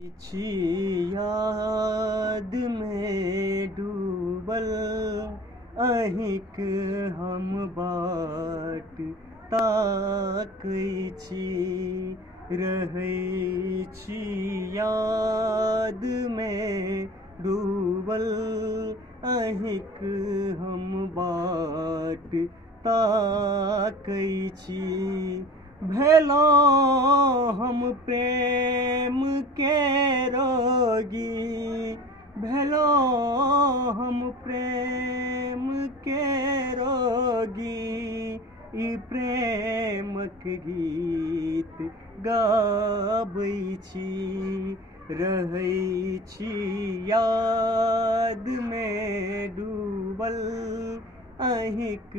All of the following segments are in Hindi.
छी याद में डूबल अहिक हम बाट ताकै छी। रहै छी याद में डूबल अहिक हम बाट ताकै छी। भेलौं हम प्रेम के रोगी, भेलौं हम प्रेम के रोगी। ई प्रेमक गीत गाबै छी। रहै छी याद में डूबल अहिक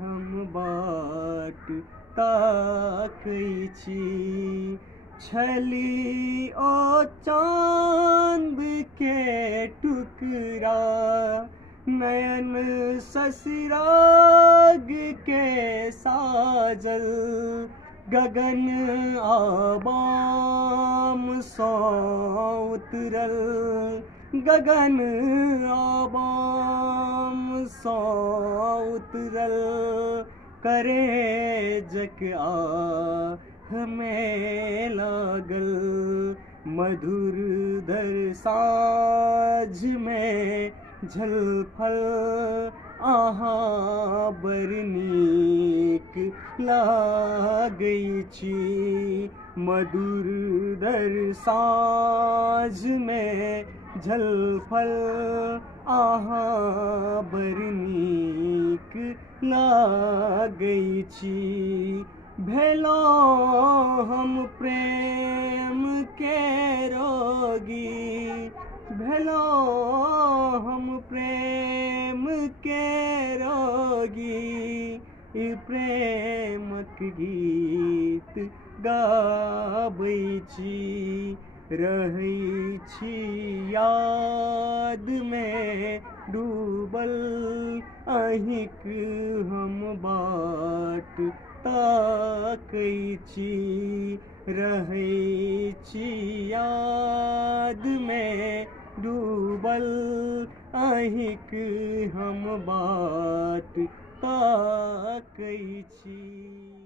हम बाट ताकै छी। छली ओ चाँद के टुकड़ा नयन ससुराग के साजल। गगन आबाम सौ उतरल, गगन आबाम सौ उतरल। करेजक आह में लागल, मधुर दर साँझ में झलफल। अहाँ बड़ नीक लागै छी, मधुर दर साँझ में झलफल। अहाँ बड़ नीक लागै छी। भेलौं हम प्रेम के रोगी, भेलौं हम प्रेम के रोगी। ई प्रेमक गीत गाबै छी। रहै छी याद में डूबल अहिक हम बाट ताकै छी। रहै छी याद में डूबल अहिक हम बाट ताकै छी।